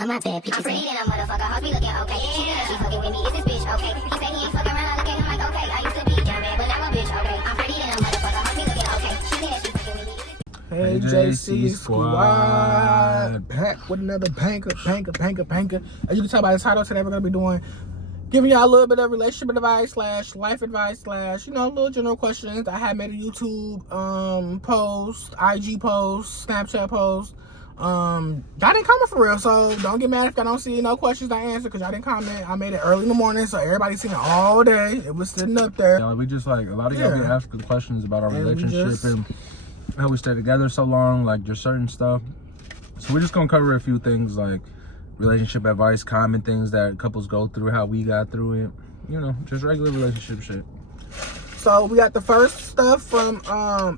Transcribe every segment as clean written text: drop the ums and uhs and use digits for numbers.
I'm not bad, bitches. I'm pretty than a motherfucker. Hoes be looking okay. She think she fucking with me. Is this bitch okay? He say he ain't fucking around. I look at him like okay. I used to be young man, but now I'm a bitch okay. I'm pretty than a motherfucker. Hoes be looking okay. She think that she fucking with me. Hey, JC Squad. Back with another banker. As you can tell by the title, today we're going to be giving y'all a little bit of relationship advice / life advice / little general questions. I had made a YouTube post, IG post, Snapchat post. Y'all didn't comment for real, so don't get mad if I don't see no questions I answer because y'all didn't comment. I made it early in the morning, so everybody's seen it all day. It was sitting up there. Yeah, we just a lot of y'all been asking questions about our relationship and how we stay together so long, like just certain stuff. So we're just gonna cover a few things like relationship advice, common things that couples go through, how we got through it, just regular relationship shit. So we got the first stuff from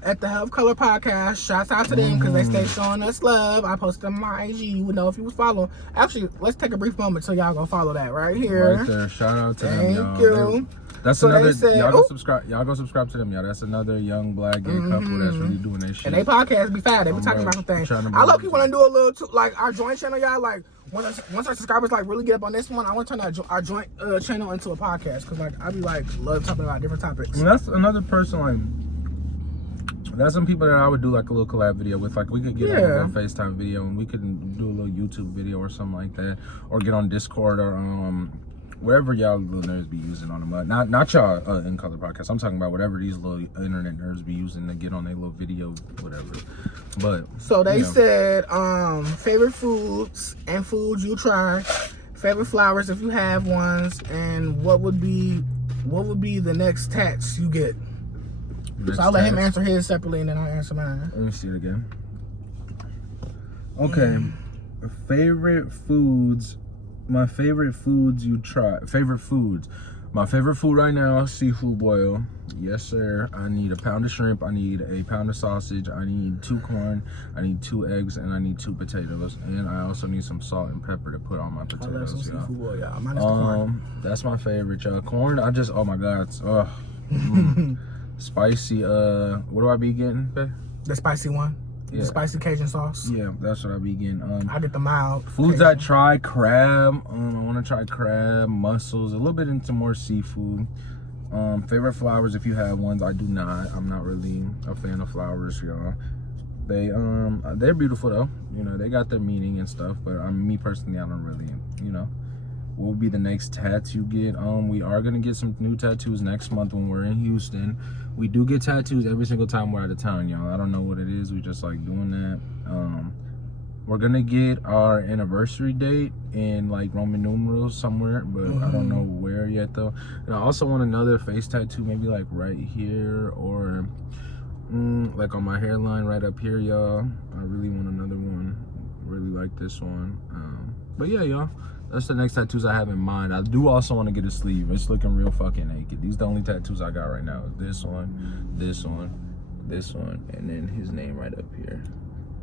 at the Health Color Podcast. Shouts out to them because they stay showing us love. I posted on my IG. You would know if you was following. Actually, let's take a brief moment so y'all go follow that right here. Right there. Shout out to them, y'all. Thank you. That's so another. Y'all go subscribe. Y'all go subscribe to them, y'all. That's another young black gay couple that's really doing their shit. And they podcast be fat. They be talking about some things. I low key want to do a little too, like our joint channel, y'all. Like once our subscribers like really get up on this one, I want to turn our joint channel into a podcast because like I be like love talking about different topics. And that's another person like. That's some people that I would do like a little collab video with. Like we could get on a FaceTime video and we could do a little YouTube video or something like that, or get on Discord or wherever y'all little nerds be using on the mud. Not y'all in Color Podcast. I'm talking about whatever these little internet nerds be using to get on their little video, whatever. But so they said favorite foods and foods you try, favorite flowers if you have ones, and what would be the next tats you get. So I'll let him answer his separately and then I'll answer mine. Let me see it again. Okay. Favorite foods. My favorite foods you try. Favorite foods. My favorite food right now, seafood boil. Yes, sir. I need a pound of shrimp. I need a pound of sausage. I need 2 corn. I need 2 eggs. And I need 2 potatoes. And I also need some salt and pepper to put on my potatoes. I love some seafood boil, y'all. Mine is the corn. That's my favorite, y'all. Corn, oh my God. Spicy, what do I be getting, babe? The spicy one. Yeah. The spicy Cajun sauce. Yeah, that's what I be getting. I get the mild. Foods Cajun. I try, crab. I want to try crab, mussels, a little bit into more seafood. Favorite flowers, if you have ones. I do not. I'm not really a fan of flowers, y'all. They're beautiful though. They got their meaning and stuff. But me personally, I don't really, What will be the next tattoo you get? We are gonna get some new tattoos next month when we're in Houston. We do get tattoos every single time we're out of town, y'all. I don't know what it is. We just like doing that. We're gonna get our anniversary date in like Roman numerals somewhere, but I don't know where yet though. And I also want another face tattoo, maybe like right here or like on my hairline right up here, y'all. I really want another one. Really like this one. But yeah, y'all. That's the next tattoos I have in mind. I do also want to get a sleeve. It's looking real fucking naked. These are the only tattoos I got right now. This one, this one, this one, and then his name right up here.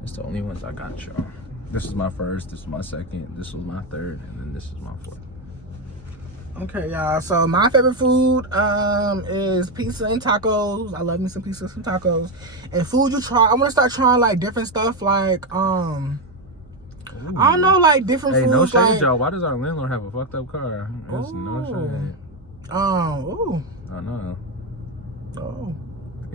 It's the only ones I got, y'all. This is my first, this is my second, this was my third, and then this is my fourth. Okay, y'all. So my favorite food is pizza and tacos. I love me some pizza and some tacos. And food you try, I want to start trying like different stuff like Ooh. I don't know, like different foods. No shade, like, y'all. Why does our landlord have a fucked up car? There's no shade. Ooh. I know. Oh.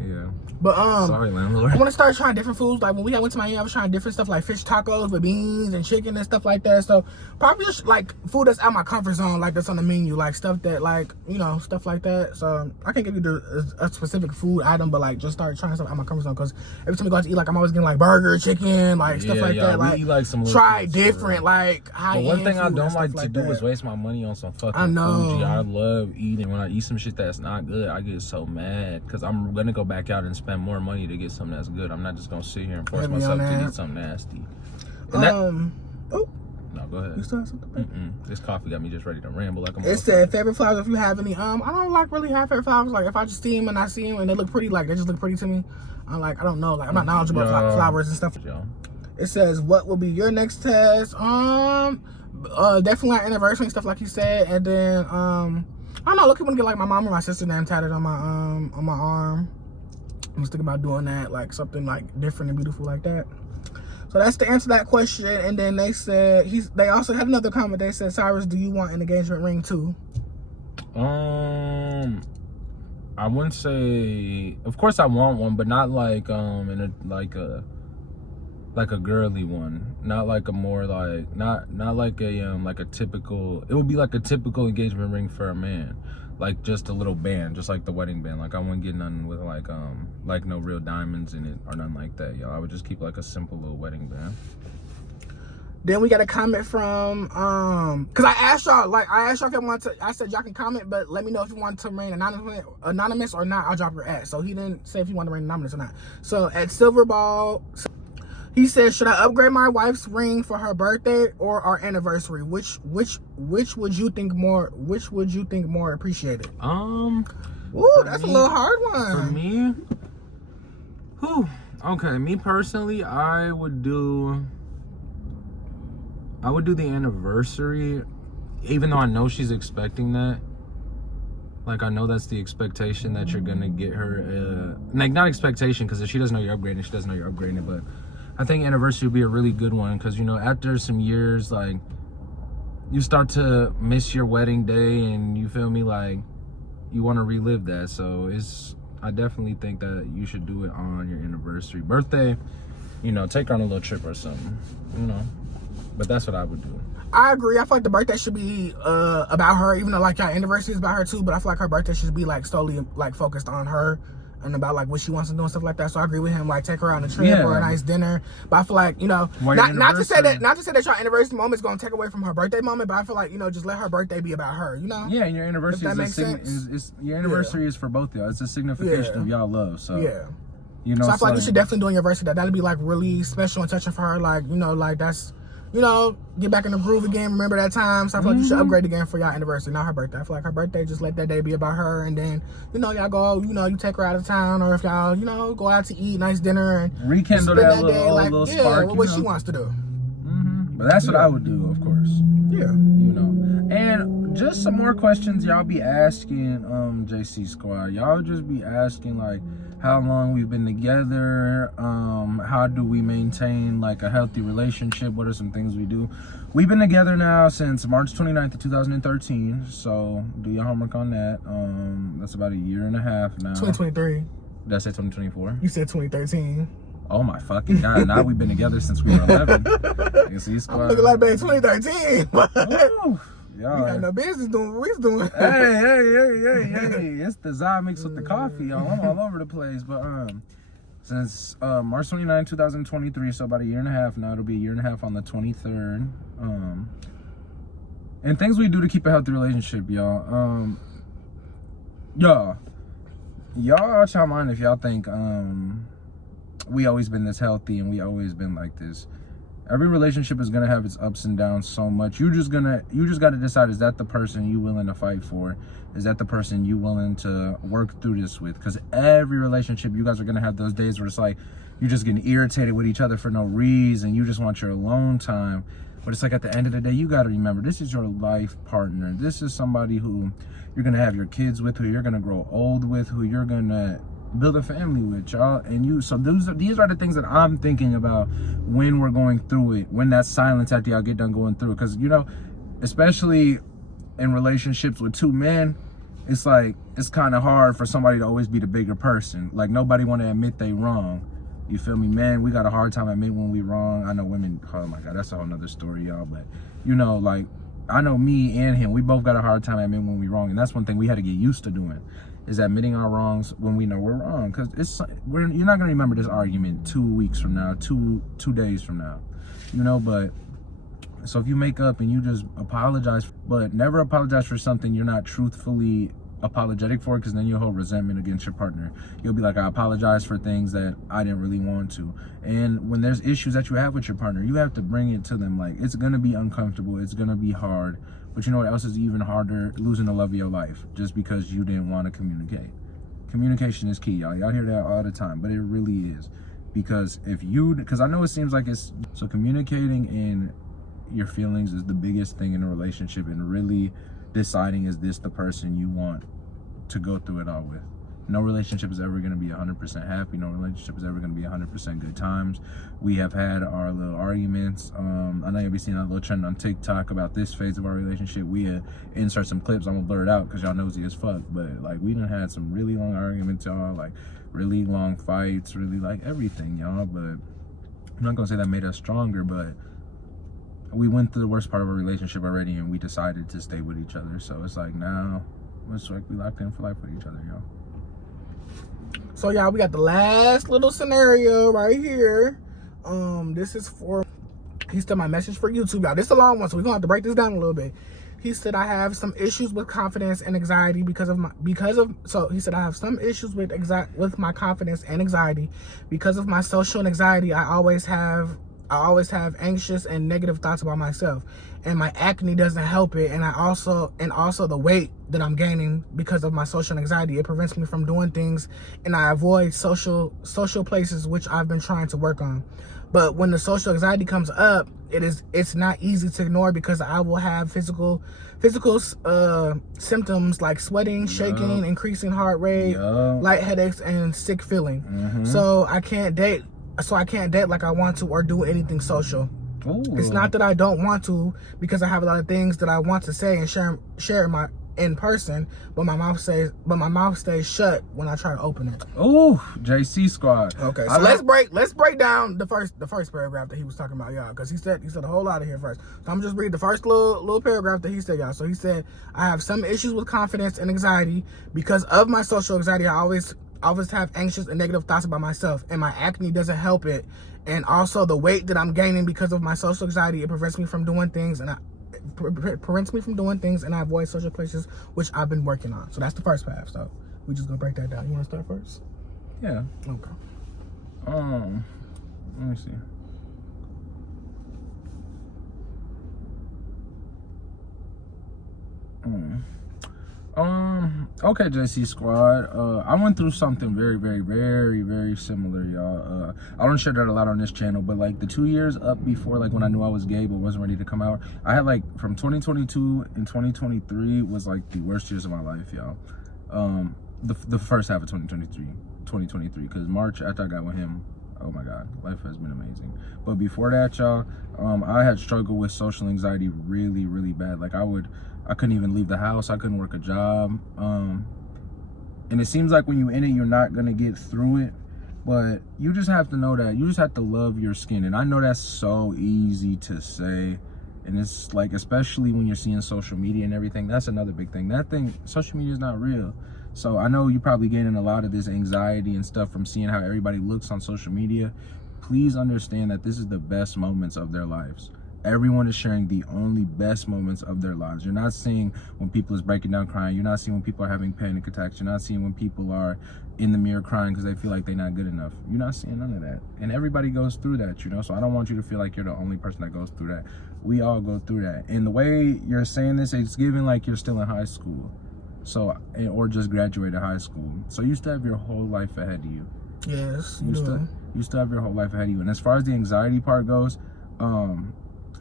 Yeah. But sorry, landlord. I want to start trying different foods. Like when we went to Miami, I was trying different stuff like fish tacos with beans and chicken and stuff like that. So probably just like food that's out my comfort zone, like that's on the menu, like stuff that like stuff like that. So I can't give you a specific food item, but like just start trying stuff out my comfort zone because every time we go out to eat, like I'm always getting like burger, chicken, like stuff like that. Like eat, like some try different, like high end. But one thing I don't like to do is waste my money on some fucking Fuji. I love eating. When I eat some shit that's not good, I get so mad because I'm gonna go back out and spend more money to get something that's good. I'm not just gonna sit here and force myself to eat something nasty. And no, go ahead. You still have something? This coffee got me just ready to ramble like I'm. It said favorite flowers if you have any. I don't like really have favorite flowers. Like if I just see them and I see them and they look pretty, like they just look pretty to me. I'm like, I don't know. Like I'm not knowledgeable about flowers and stuff. It says what will be your next test? Definitely like anniversary and stuff like you said. And then I don't know. Looking to get like my mom or my sister's name tatted on my arm. I'm just thinking about doing that, like something like different and beautiful like that. So that's the answer to that question. And then they said they also had another comment. They said, Cyrus, do you want an engagement ring too? I wouldn't say. Of course, I want one, but not like like a girly one. Not like a more like not like a typical. It would be like a typical engagement ring for a man, like just a little band, just like the wedding band. Like I wouldn't get nothing with like no real diamonds in it or nothing like that, y'all. I would just keep like a simple little wedding band. Then we got a comment from because I asked y'all if y'all want to. I said y'all can comment, but let me know if you want to remain anonymous or not. I'll drop your ad. So he didn't say if you want to remain anonymous or not. So at Silverball, he said, should I upgrade my wife's ring for her birthday or our anniversary? Which would you think more? Which would you think more appreciated? Ooh, that's a little hard one. For me, okay. Me personally, I would do the anniversary, even though I know she's expecting that. Like, I know that's the expectation that you're gonna get her. Like, not expectation, because if she doesn't know you're upgrading, she doesn't know you're upgrading. But I think anniversary would be a really good one, because, you know, after some years, like, you start to miss your wedding day, and you feel me, like, you want to relive that. So I definitely think that you should do it on your anniversary. Birthday, you know, take her on a little trip or something, you know. But that's what I would do. I agree. I feel like the birthday should be about her, even though like your anniversary is about her too. But I feel like her birthday should be like solely like focused on her and about like what she wants to do and stuff like that. So I agree with him. Like take her on a trip or a nice dinner. But I feel like, you know, not to say that your anniversary moment is going to take away from her birthday moment. But I feel like, you know, just let her birthday be about her. You know. Yeah, and your anniversary your anniversary is for both of y'all. It's a signification of y'all love. So yeah. You know. So I feel like you should definitely do an anniversary. That'd be like really special and touching for her. Like, you know, like that's. You know, get back in the groove again. Remember that time. So I feel like you should upgrade again for y'all anniversary, not her birthday. I feel like her birthday, just let that day be about her. And then, you know, y'all go, you know, you take her out of town. Or if y'all, you know, go out to eat, nice dinner. And rekindle that little spark. What she wants to do. But that's what I would do, of course. Yeah. You know. And just some more questions y'all be asking, JC Squad. Y'all just be asking, like, how long we've been together, how do we maintain like a healthy relationship, what are some things we do. We've been together now since March 29th of 2013, so do your homework on that. That's about a year and a half now. 2023. Did I say 2024? You said 2013. Oh my fucking God, now we've been together since we were 11. You see, Squad? I'm looking like baby 2013. Ooh. Y'all, we got no business doing what we was doing. Hey. It's the Zah mixed with the coffee, y'all. I'm all over the place. But since March 29, 2023, so about a year and a half now. It'll be a year and a half on the 23rd. And things we do to keep a healthy relationship, y'all. Y'all out y'all mind if y'all think we always been this healthy and we always been like this. Every relationship is gonna have its ups and downs so much. You just gotta decide, is that the person you willing to fight for? Is that the person you willing to work through this with? Because every relationship, you guys are gonna have those days where it's like you're just getting irritated with each other for no reason. You just want your alone time. But it's like at the end of the day, you gotta remember, this is your life partner. This is somebody who you're gonna have your kids with, who you're gonna grow old with, who you're gonna build a family with, y'all. And these are the things that I'm thinking about when we're going through it, when that silence after y'all get done going through it. Because, you know, especially in relationships with two men, it's like it's kind of hard for somebody to always be the bigger person. Like, nobody want to admit they wrong. You feel me? Man, we got a hard time admitting when we wrong. I know women, oh my God, that's a whole nother story, y'all. But, you know, like, I know me and him, we both got a hard time admitting when we wrong. And that's one thing we had to get used to doing, is admitting our wrongs when we know we're wrong. Because you're not going to remember this argument 2 weeks from now, two days from now, you know. But so if you make up and you just apologize, but never apologize for something you're not truthfully apologetic for, because then you'll hold resentment against your partner. You'll be like, I apologize for things that I didn't really want to. And when there's issues that you have with your partner, you have to bring it to them. Like, it's going to be uncomfortable, it's going to be hard. But you know what else is even harder? Losing the love of your life just because you didn't want to communicate. Communication is key, y'all. Y'all hear that all the time, but it really is. Because I know it seems like it's, so communicating in your feelings is the biggest thing in a relationship, and really deciding, is this the person you want to go through it all with? No relationship is ever going to be 100% happy. No relationship is ever going to be 100% good times. We have had our little arguments. I know you'll be seeing a little trend on TikTok about this phase of our relationship. We insert some clips. I'm gonna blur it out because y'all nosy as fuck. But like, we done had some really long arguments, y'all. Like really long fights, really like everything, y'all. But I'm not gonna say that made us stronger, but we went through the worst part of our relationship already, and we decided to stay with each other. So it's like now, it's like we locked in for life with each other, y'all. So y'all, we got the last little scenario right here. This is for, he said my message for YouTube, y'all. This is a long one, so we're gonna have to break this down a little bit. He said I have some issues with confidence and anxiety so he said I have some issues with my confidence and anxiety because of my social anxiety. I always have anxious and negative thoughts about myself, and my acne doesn't help it, and also the weight that I'm gaining because of my social anxiety, it prevents me from doing things, and I avoid social places, which I've been trying to work on. But when the social anxiety comes up, it's not easy to ignore because I will have physical symptoms like sweating, shaking, increasing heart rate, light headaches, and sick feeling. So I can't date like I want to or do anything social. Ooh. It's not that I don't want to, because I have a lot of things that I want to say and share in person, but my mouth stays shut when I try to open it. Oh, JC Squad. Okay, so let's break down the first paragraph that he was talking about, y'all, because he said a whole lot of here first. So I'm just read the first little paragraph that he said, y'all. So he said, I have some issues with confidence and anxiety because of my social anxiety. I always have anxious and negative thoughts about myself, and my acne doesn't help it. And also the weight that I'm gaining because of my social anxiety, it prevents me from doing things, and I avoid social places, which I've been working on. So that's the first half. So we just gonna break that down. You want to start first? Yeah. Okay. Let me see. Okay, JC Squad. I went through something very, very, very, very similar, y'all. I don't share that a lot on this channel, but like the 2 years up before, like when I knew I was gay but wasn't ready to come out, I had like from 2022 and 2023 was like the worst years of my life, y'all. The first half of 2023, because March after I got with him, oh my God, life has been amazing. But before that, y'all, I had struggled with social anxiety really, really bad. Like I couldn't even leave the house. I couldn't work a job. And it seems like when you're in it, you're not going to get through it. But you just have to know that. You just have to love your skin. And I know that's so easy to say. And it's like, especially when you're seeing social media and everything, that's another big thing. Social media is not real. So I know you're probably getting a lot of this anxiety and stuff from seeing how everybody looks on social media. Please understand that this is the best moments of their lives. Everyone is sharing the only best moments of their lives. You're not seeing when people is breaking down crying. You're not seeing when people are having panic attacks. You're not seeing when people are in the mirror crying because they feel like they're not good enough. You're not seeing none of that. And everybody goes through that, you know? So I don't want you to feel like you're the only person that goes through that. We all go through that. And the way you're saying this, it's giving like you're still in high school. So, or just graduated high school. So you still have your whole life ahead of you. Yes, you still have your whole life ahead of you. And as far as the anxiety part goes,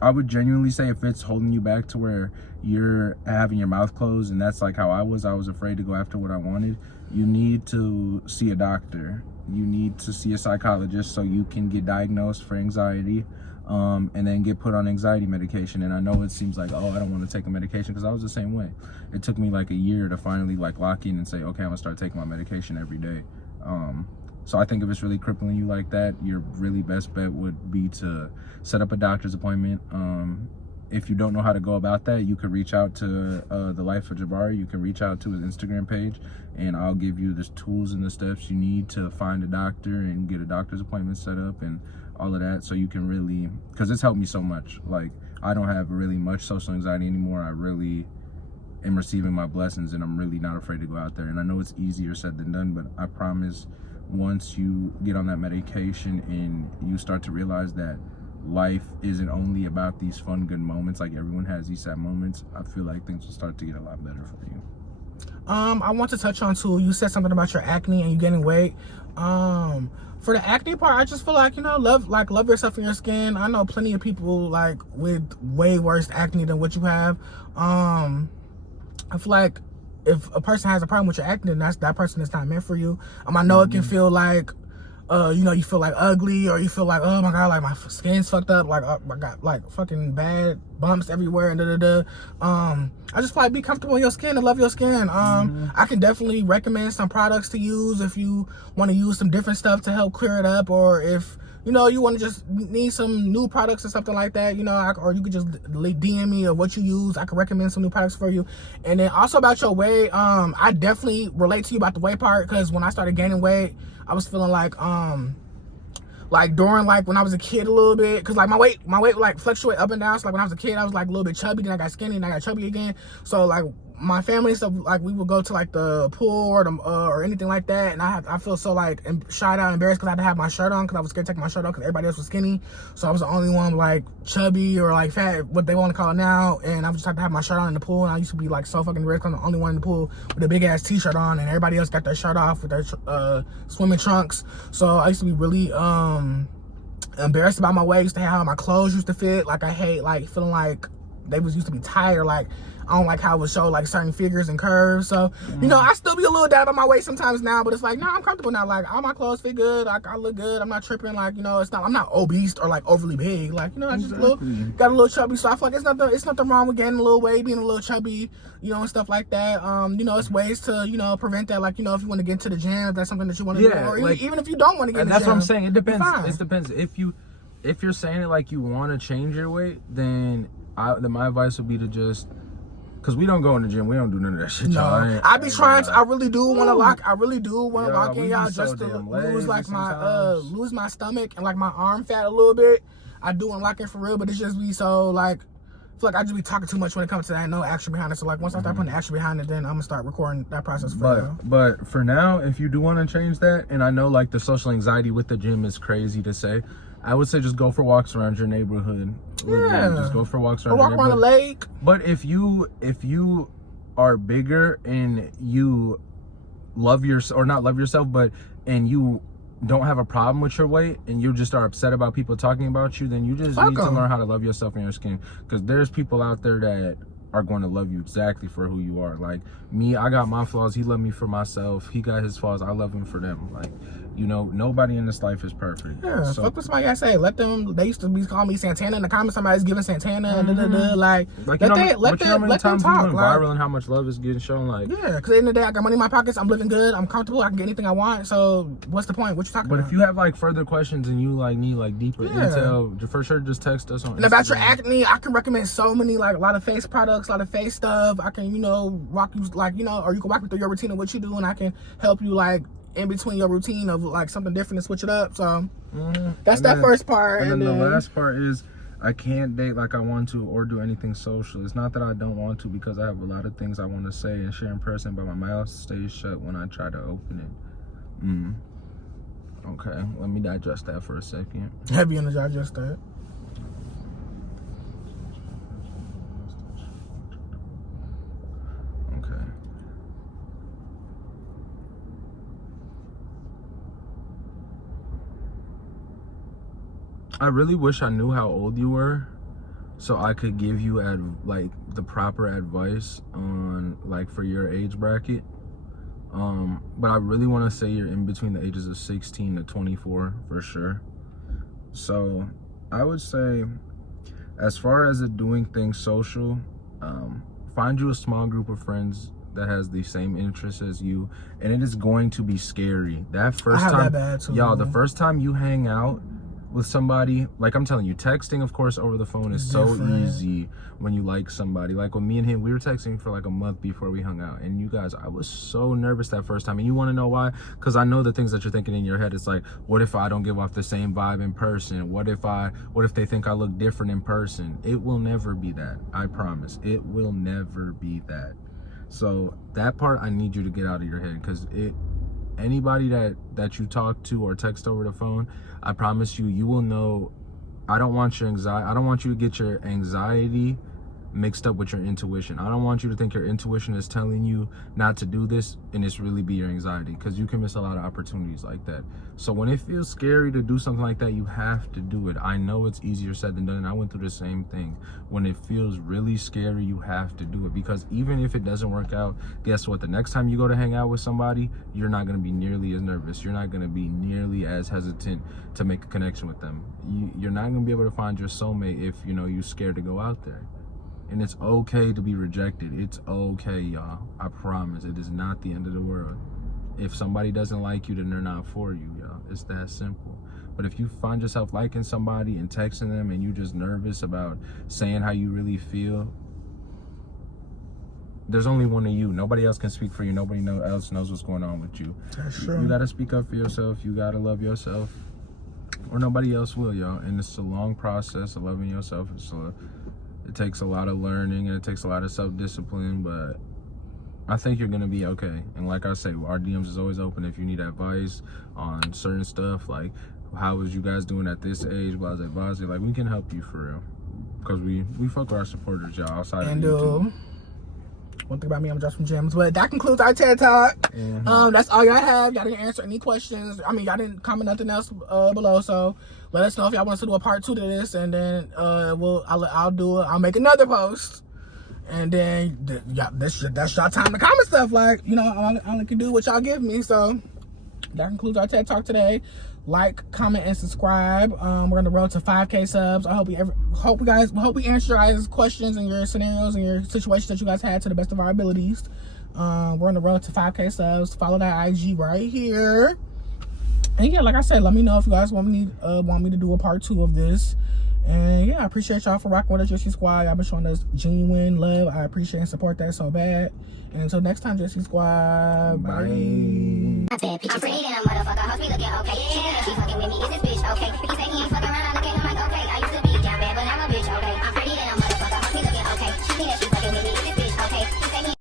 I would genuinely say if it's holding you back to where you're having your mouth closed, and that's like how I was afraid to go after what I wanted, you need to see a doctor. You need to see a psychologist so you can get diagnosed for anxiety, and then get put on anxiety medication. And I know it seems like, oh, I don't want to take a medication, because I was the same way. It took me like a year to finally like lock in and say, okay, I'm gonna start taking my medication every day. So I think if it's really crippling you like that, your really best bet would be to set up a doctor's appointment. If you don't know how to go about that, you could reach out to The Life of Jabari. You can reach out to his Instagram page, and I'll give you the tools and the steps you need to find a doctor and get a doctor's appointment set up and all of that, so you can really, because it's helped me so much. Like, I don't have really much social anxiety anymore. I really am receiving my blessings, and I'm really not afraid to go out there. And I know it's easier said than done, but I promise, once you get on that medication and you start to realize that life isn't only about these fun, good moments, like everyone has these sad moments, I feel like things will start to get a lot better for you. I want to touch on too, you said something about your acne and you gaining weight. For the acne part, I just feel like, you know, love yourself and your skin. I know plenty of people like with way worse acne than what you have. I feel like if a person has a problem with your acne, then that person is not meant for you. I know it can feel like, you feel like ugly, or you feel like, oh my god, like my skin's fucked up, like oh my god, like fucking bad bumps everywhere, and I just like be comfortable in your skin and love your skin. I can definitely recommend some products to use if you want to use some different stuff to help clear it up, or if you want to just need some new products or something like that, or you could just DM me of what you use. I could recommend some new products for you. And then also about your weight, I definitely relate to you about the weight part, because when I started gaining weight, I was feeling like during like when I was a kid a little bit, because like my weight would like fluctuate up and down. So like when I was a kid, I was like a little bit chubby, then I got skinny, and I got chubby again. So like my family and stuff, like we would go to like the pool or anything like that, and I feel so like shy out, embarrassed, because I had to have my shirt on, because I was scared to take my shirt off because everybody else was skinny. So I was the only one like chubby or like fat, what they want to call it now, and I would just have to have my shirt on in the pool. And I used to be like so fucking embarrassed, because I'm the only one in the pool with a big ass t-shirt on, and everybody else got their shirt off with their swimming trunks. So I used to be really embarrassed about my weight. I used to hate how my clothes used to fit. Like I hate like feeling like they used to be tighter. Like I don't like how it would show like certain figures and curves. So I still be a little down on my weight sometimes now, but it's like, no, I'm comfortable now. Like all my clothes fit good. Like I look good. I'm not tripping. Like I'm not obese or like overly big. Like I just got a little chubby. So I feel like it's nothing wrong with gaining a little weight, being a little chubby, and stuff like that. It's ways to prevent that. Like if you want to get into the gym, if that's something that you want to do, or even if you don't want to get in the gym. That's what I'm saying. It depends. It depends. If you're saying it like you want to change your weight, then my advice would be to just, because we don't go in the gym, we don't do none of that shit. No, I be trying to. I really do want to lock. I really do want to lock in, y'all, just to lose like lose my stomach and like my arm fat a little bit. I do want to lock in for real, but it's just be so like, I feel like I just be talking too much when it comes to that. No action behind it. So like once I start putting action behind it, then I'm gonna start recording that process for real. But for now, if you do want to change that, and I know like the social anxiety with the gym is crazy to say, I would say just go for walks around your neighborhood. Yeah. Just go for walks around or walk around the lake. But if you are bigger and you love not love yourself, and you don't have a problem with your weight, and you just are upset about people talking about you, then you just need to learn how to love yourself and your skin. Because there's people out there that are going to love you exactly for who you are. Like me, I got my flaws. He loved me for myself. He got his flaws. I love him for them. Like, nobody in this life is perfect. Yeah, so, fuck what somebody I say. Let them. They used to be calling me Santana in the comments. Somebody's giving Santana and like let them talk. Viral and how much love is getting shown. Like, yeah, because at the end of the day, I got money in my pockets. I'm living good. I'm comfortable. I can get anything I want. So what's the point? What you talking about? But if you have like further questions and you like need like deeper intel, for sure just text us on. And Instagram. About your acne, I can recommend so many, like a lot of face products, a lot of face stuff. I can walk you or you can walk me through your routine of what you do, and I can help you like in between your routine of like something different and switch it up. So that's that first part. And then the last part is I can't date like I want to or do anything social. It's not that I don't want to, because I have a lot of things I want to say and share in person, but my mouth stays shut when I try to open it. Okay, let me digest that for a second. Heavy in the digest that. I really wish I knew how old you were, so I could give you like the proper advice on like for your age bracket. But I really want to say you're in between the ages of 16 to 24 for sure. So I would say, as far as doing things social, find you a small group of friends that has the same interests as you, and it is going to be scary. That first time, y'all, the first time you hang out with somebody, like I'm telling you, texting of course over the phone is so easy when you like somebody. Like with me and him, we were texting for like a month before we hung out, and you guys, I was so nervous that first time. And you want to know why? Because I know the things that you're thinking in your head. It's like, what if I don't give off the same vibe in person? What if they think I look different in person? It will never be that. I promise, it will never be that. So that part I need you to get out of your head, because anybody that you talk to or text over the phone, I promise you will know. I don't want your anxiety. I don't want you to get your anxiety mixed up with your intuition. I don't want you to think your intuition is telling you not to do this and it's really be your anxiety, because you can miss a lot of opportunities like that. So when it feels scary to do something like that, you have to do it. I know it's easier said than done, and I went through the same thing. When it feels really scary, you have to do it, because even if it doesn't work out, guess what? The next time you go to hang out with somebody, you're not going to be nearly as nervous. You're not going to be nearly as hesitant to make a connection with them. You're not going to be able to find your soulmate if, you know, you're scared to go out there. And it's okay to be rejected. It's okay, y'all. I promise. It is not the end of the world. If somebody doesn't like you, then they're not for you, y'all. It's that simple. But if you find yourself liking somebody and texting them and you're just nervous about saying how you really feel, there's only one of you. Nobody else can speak for you. Nobody else knows what's going on with you. That's true. You gotta speak up for yourself. You gotta love yourself, or nobody else will, y'all. And it's a long process of loving yourself. It takes a lot of learning, and it takes a lot of self-discipline, but I think you're gonna be okay. And like I say, our DMs is always open if you need advice on certain stuff, like how was you guys doing at this age, blah, blah, blah. Like, we can help you for real, because we fuck with our supporters, y'all, outside of YouTube. One thing about me, I'm just from gyms. But that concludes our TED Talk. Mm-hmm. That's all y'all have. Y'all didn't answer any questions. I mean, y'all didn't comment nothing else below. So let us know if y'all want us to do a part 2 to this, and then I'll do it. I'll make another post, and then that's y'all time to comment stuff. Like, you know, I only can do what y'all give me. So that concludes our TED Talk today. Like, comment, and subscribe. We're on the road to 5K subs. I hope we answer your guys' questions and your scenarios and your situations that you guys had to the best of our abilities. We're on the road to 5K subs. Follow that IG right here. And yeah, like I said, let me know if you guys want me to do a part 2 of this. And yeah, I appreciate y'all for rocking with us, Jesse Squad. Y'all been showing us genuine love. I appreciate and support that so bad. And until next time, Jesse Squad. Bye. I'm pretty than a motherfucker. Hoes be looking okay. She fucking with me. Is this bitch okay? He say he ain't fucking around.